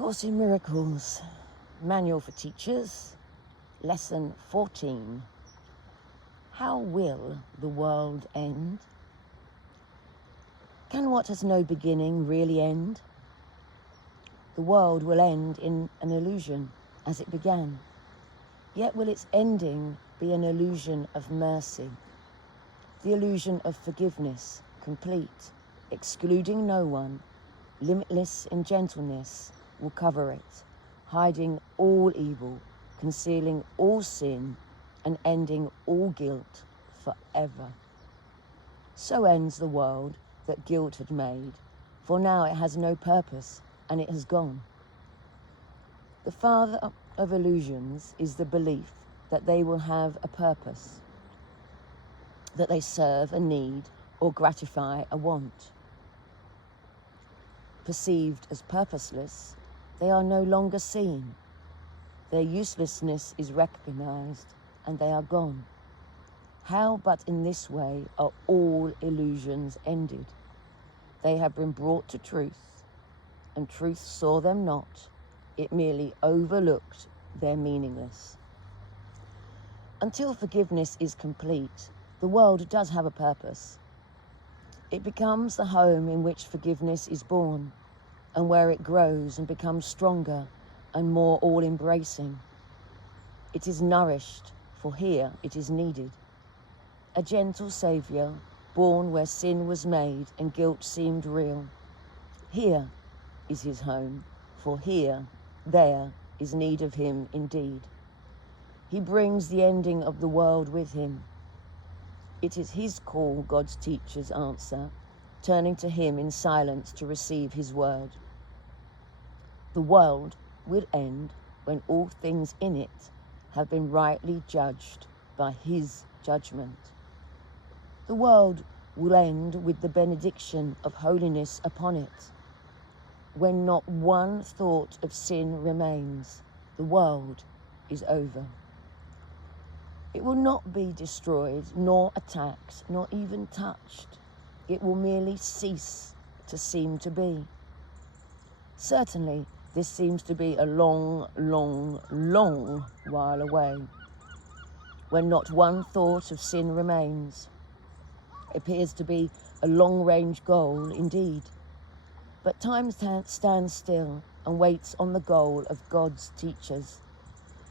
Course in Miracles, Manual for Teachers, Lesson 14. How will the world end? Can what has no beginning really end? The world will end in an illusion as it began. Yet will its ending be an illusion of mercy, the illusion of forgiveness, complete, excluding no one, limitless in gentleness, will cover it, hiding all evil, concealing all sin, and ending all guilt forever. So ends the world that guilt had made, for now it has no purpose, and it has gone. The father of illusions is the belief that they will have a purpose, that they serve a need or gratify a want. Perceived as purposeless, they are no longer seen. Their uselessness is recognized, and they are gone. How but in this way are all illusions ended? They have been brought to truth, and truth saw them not. It merely overlooked their meaningless. Until forgiveness is complete, the world does have a purpose. It becomes the home in which forgiveness is born, and where it grows and becomes stronger and more all-embracing. It is nourished, for here it is needed. A gentle Saviour, born where sin was made and guilt seemed real. Here is his home, for here, there is need of him indeed. He brings the ending of the world with him. It is his call God's teachers answer, turning to him in silence to receive his word. The world will end when all things in it have been rightly judged by his judgment. The world will end with the benediction of holiness upon it. When not one thought of sin remains, the world is over. It will not be destroyed, nor attacked, nor even touched. It will merely cease to seem to be. Certainly, this seems to be a long, long, long while away, when not one thought of sin remains. It appears to be a long-range goal indeed, but time stands still and waits on the goal of God's teachers.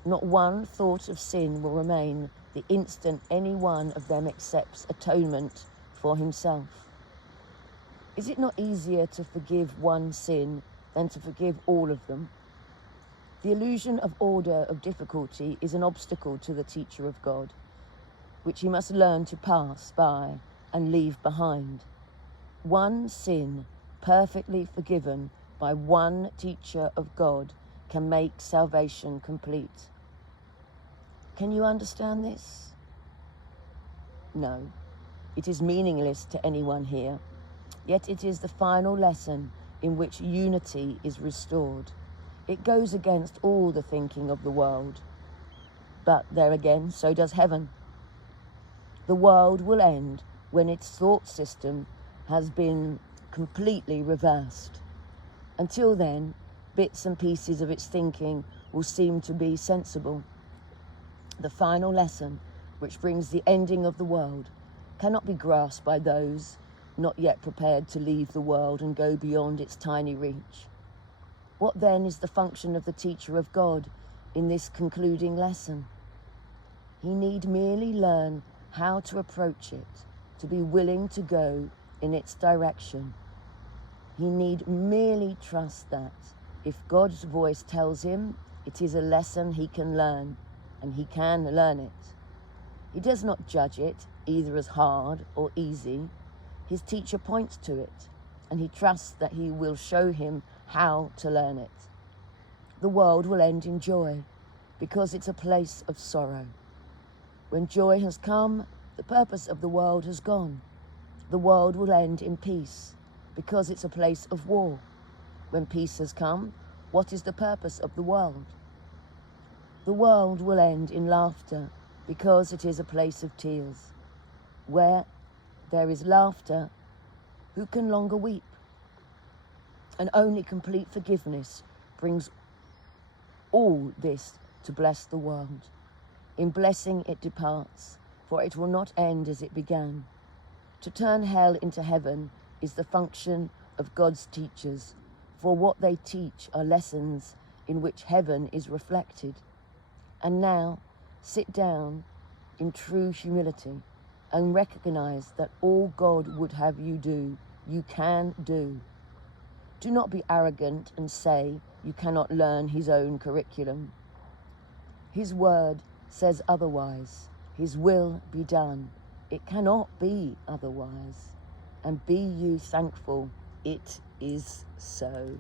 Not one thought of sin will remain the instant any one of them accepts atonement for himself. Is it not easier to forgive one sin than to forgive all of them? The illusion of order of difficulty is an obstacle to the teacher of God, which he must learn to pass by and leave behind. One sin perfectly forgiven by one teacher of God can make salvation complete. Can you understand this? No, it is meaningless to anyone here, yet it is the final lesson in which unity is restored. It goes against all the thinking of the world. But there again, so does heaven. The world will end when its thought system has been completely reversed. Until then, bits and pieces of its thinking will seem to be sensible. The final lesson, which brings the ending of the world, cannot be grasped by those not yet prepared to leave the world and go beyond its tiny reach. What then is the function of the teacher of God in this concluding lesson? He need merely learn how to approach it, to be willing to go in its direction. He need merely trust that, if God's voice tells him, it is a lesson he can learn, and he can learn it. He does not judge it either as hard or easy. His teacher points to it, and he trusts that he will show him how to learn it. The world will end in joy, because it's a place of sorrow. When joy has come, the purpose of the world has gone. The world will end in peace, because it's a place of war. When peace has come, what is the purpose of the world? The world will end in laughter, because it is a place of tears. Where there is laughter, who can longer weep? And only complete forgiveness brings all this to bless the world. In blessing it departs, for it will not end as it began. To turn hell into heaven is the function of God's teachers, for what they teach are lessons in which heaven is reflected. And now, sit down in true humility and recognize that all God would have you do, you can do. Do not be arrogant and say you cannot learn his own curriculum. His word says otherwise. His will be done. It cannot be otherwise. And be you thankful it is so.